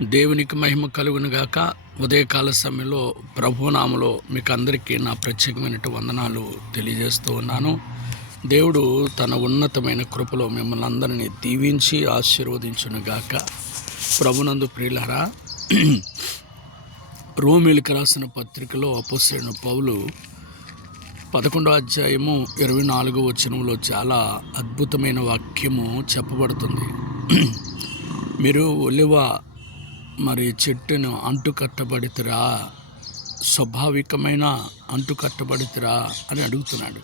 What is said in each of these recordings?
దేవునికి మహిమ కలుగును గాక. ఉదయకాల సమయంలో ప్రభునామలో మీకు అందరికీ నా ప్రత్యేకమైన వందనాలు తెలియజేస్తూ ఉన్నాను. దేవుడు తన ఉన్నతమైన కృపలో మిమ్మల్ని అందరినీ దీవించి ఆశీర్వదించును గాక. ప్రభునందు ప్రియులారా, రోమీయులకు రాసిన పత్రికలో అపోస్తలుడైన పౌలు 11వ అధ్యాయము 24వ వచనంలో చాలా అద్భుతమైన వాక్యము చెప్పబడుతుంది. మీరు ఒలివ చెట్టును అంటు కట్టబడితిరా, స్వాభావికమైన అంటు కట్టబడితిరా అని అడుగుతున్నాడు.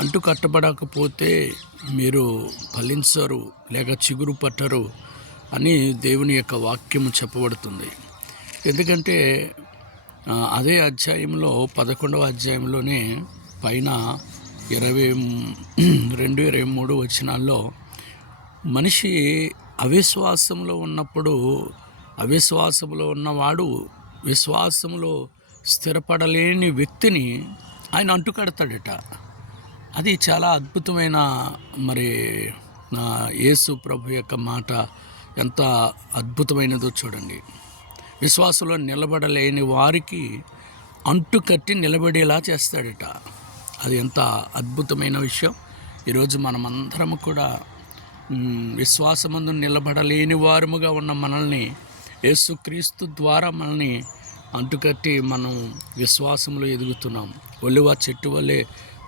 అంటు కట్టబడకపోతే మీరు ఫలించరు లేక చిగురు పట్టరు అని దేవుని యొక్క వాక్యము చెప్పబడుతుంది. ఎందుకంటే అదే అధ్యాయంలో 11వ అధ్యాయంలోనే పైన 22-23 వచనాల్లో మనిషి అవిశ్వాసంలో ఉన్నప్పుడు అవిశ్వాసంలో ఉన్నవాడు విశ్వాసంలో స్థిరపడలేని వ్యక్తిని ఆయన అంటుకడతాడట. అది చాలా అద్భుతమైన యేసు ప్రభు యొక్క మాట ఎంత అద్భుతమైనదో చూడండి. విశ్వాసంలో నిలబడలేని వారికి అంటుకట్టి నిలబడేలా చేస్తాడట. అది ఎంత అద్భుతమైన విషయం. ఈరోజు మనమందరం కూడా విశ్వాసమందు నిలబడలేని వారముగా ఉన్న మనల్ని యేసుక్రీస్తు ద్వారా మనల్ని అంటుకట్టి మనం విశ్వాసంలో ఎదుగుతున్నాం. ఒలివ చెట్టు వల్లే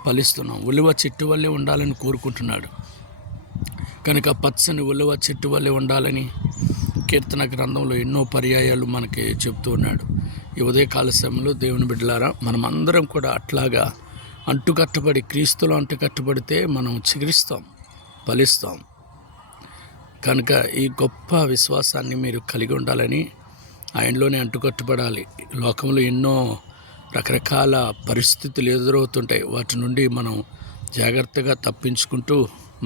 ఫలిస్తున్నాం. ఒలివ చెట్టు వల్లే ఉండాలని కోరుకుంటున్నాడు కనుక పచ్చని ఒలివ చెట్టు వల్లే ఉండాలని కీర్తన గ్రంథంలో ఎన్నో పర్యాయాలు మనకి చెప్తూ ఉన్నాడు. ఈ ఉదయకాల సమయంలో దేవుని బిడ్డలారా, మనమందరం కూడా అట్లాగా అంటుకట్టబడి క్రీస్తులో అంటుకట్టబడితే మనం చిగురిస్తాం, ఫలిస్తాం. కనుక ఈ గొప్ప విశ్వాసాన్ని మీరు కలిగి ఉండాలని, ఆయనలోనే అంటుకట్టుబడాలి. లోకంలో ఎన్నో రకరకాల పరిస్థితులు ఎదురవుతుంటాయి. వాటి నుండి మనం జాగ్రత్తగా తప్పించుకుంటూ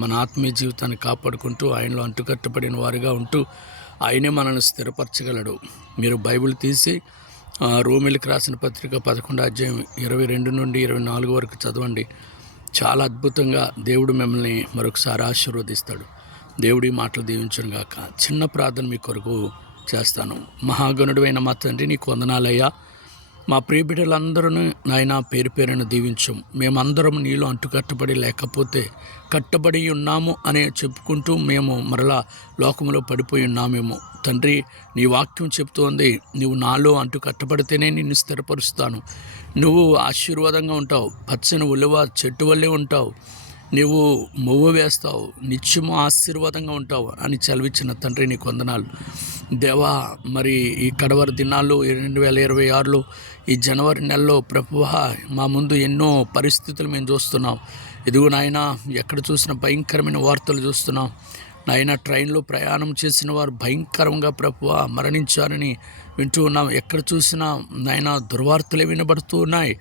మన ఆత్మీయ జీవితాన్ని కాపాడుకుంటూ ఆయనలో అంటుకట్టబడిన వారిగా ఉంటూ ఆయనే మనల్ని స్థిరపరచగలడు. మీరు బైబిల్ తీసి రోమీయులకు రాసిన పత్రిక 11వ అధ్యాయం 22-24 వరకు చదవండి. చాలా అద్భుతంగా దేవుడు మిమ్మల్ని మరొకసారి ఆశీర్వదిస్తాడు. దేవుడి మాటలు దీవించును గాక. చిన్న ప్రార్థన మీ కొరకు చేస్తాను. మహాగణుడైన మా తండ్రి, నీకు వందనాలయ్యా. మా ప్రియ బిడ్డలందరూ నాయన పేరు పేరును దీవించు. మేమందరం నీలో అంటుకట్టబడి లేకపోతే కట్టబడి ఉన్నాము అనే చెప్పుకుంటూ మేము మరలా లోకంలో పడిపోయి ఉన్నామేమో. తండ్రి, నీ వాక్యం చెప్తోంది, నువ్వు నాలో అంటు కట్టబడితేనే నిన్ను స్థిరపరుస్తాను. నువ్వు ఆశీర్వాదంగా ఉంటావు, పచ్చని ఒలివ చెట్టు వల్లే ఉంటావు, నీవు మొవ్వ వేస్తావు, నిత్యము ఆశీర్వాదంగా ఉంటావు అని చదివించిన తండ్రి, నీకు వందనాలు దేవా. ఈ కడవరి దినాల్లో 2026లో ఈ జనవరి నెలలో ప్రభువా, మా ముందు ఎన్నో పరిస్థితులు మేము చూస్తున్నాం. ఇదిగో నాయన, ఎక్కడ చూసిన భయంకరమైన వార్తలు చూస్తున్నాం నాయన. ట్రైన్లో ప్రయాణం చేసిన వారు భయంకరంగా ప్రభువా మరణించారని వింటూ ఉన్నాం. ఎక్కడ చూసినా నాయన దుర్వార్తలే వినబడుతూ ఉన్నాయి.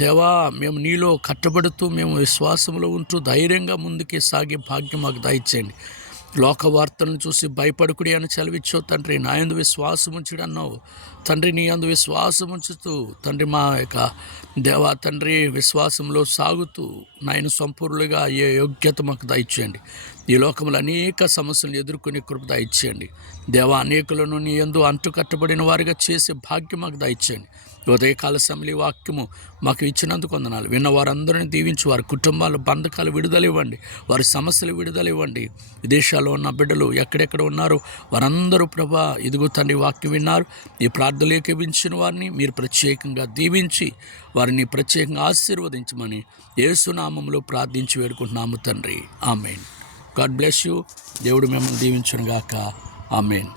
దేవా, మేము నీలో కట్టబడుతూ మేము విశ్వాసంలో ఉంటూ ధైర్యంగా ముందుకే సాగే భాగ్యం మాకు దయచేయండి. లోక వార్తలను చూసి భయపడుకుడి అని చదివించావు తండ్రి. నా యందు విశ్వాసం ఉంచుడు అన్నావు తండ్రి. నీ యందు విశ్వాసం ఉంచుతూ తండ్రి మా యొక్క దేవా తండ్రి విశ్వాసంలో సాగుతూ నాయన సంపూర్ణులుగా అయ్యే యోగ్యత మాకు దయచేయండి. ఈ లోకంలో అనేక సమస్యలను ఎదుర్కొనే కృప దయచేయండి దేవా. అనేకులను నీ యందు అంటుకట్టబడిన వారిగా చేసే భాగ్యం మాకు దయచేయండి. ఉదయకాల సమయంలో వాక్యము మాకు ఇచ్చినందుకు వందనాలు. విన్న వారందరినీ దీవించి వారి కుటుంబాల బంధకాలు విడుదల ఇవ్వండి, వారి సమస్యలు విడుదల ఇవ్వండి. విదేశాల్లో ఉన్న బిడ్డలు ఎక్కడెక్కడ ఉన్నారో వారందరూ ప్రభా ఇదిగో తండ్రి వాక్యం విన్నారు. ఈ ప్రార్థనలు ఏకీవించిన వారిని మీరు ప్రత్యేకంగా దీవించి వారిని ప్రత్యేకంగా ఆశీర్వదించమని యేసు నామములో ప్రార్థించి వేడుకుంటున్నాము తండ్రి. ఆమేన్. God bless you. దేవుడు మిమ్మల్ని దీవించును గాక. ఆమేన్.